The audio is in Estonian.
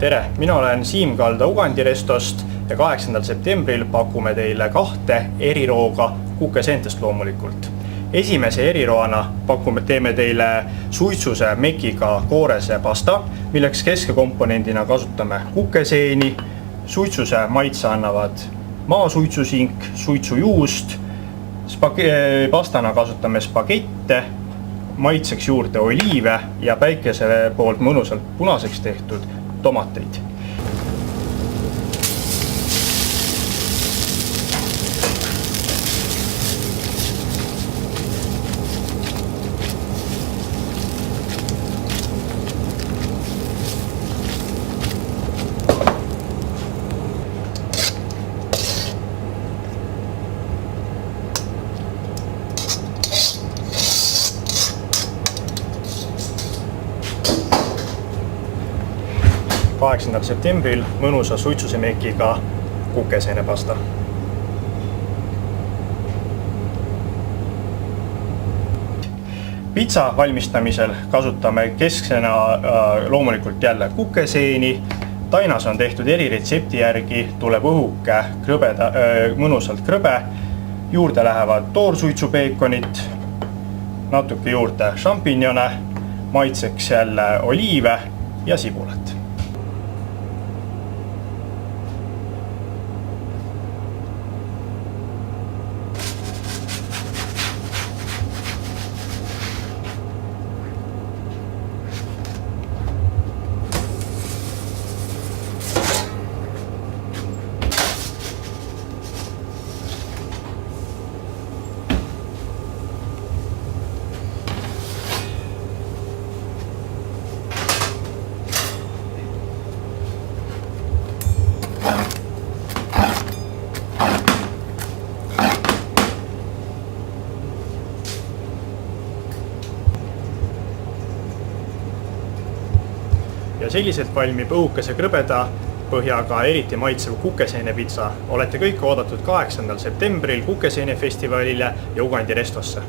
Tere, mina olen Siim Kalda Ugandi Restost ja 8. septembril pakume teile 2 erirooga kukeseentest loomulikult. Esimese eriroana teeme teile suitsuse mekiga koorese pasta, milleks keskekomponendina kasutame kukeseeni, suitsuse maitse annavad maasuitsusink, suitsujuust, pastana kasutame spagette, maitseks juurde oliive ja päikese poolt mõnusalt punaseks tehtud tomateid. Septembril mõnusa suitsusemekiga kukeseenepasta. Pitsa valmistamisel kasutame kesksena loomulikult jälle kukeseeni. Tainas on tehtud eriretsepti järgi, tuleb õhuke mõnusalt krõbe. Juurde lähevad toorsuitsupeekonit, natuke juurde šampignone, maitseks jälle oliive ja sibulat. Ja selliselt valmib õhukese krõbeda põhjaga eriti maitsev kukeseenepitsa. Olete kõik oodatud 8. septembril kukeseenefestivalile ja Ugandi Restosse.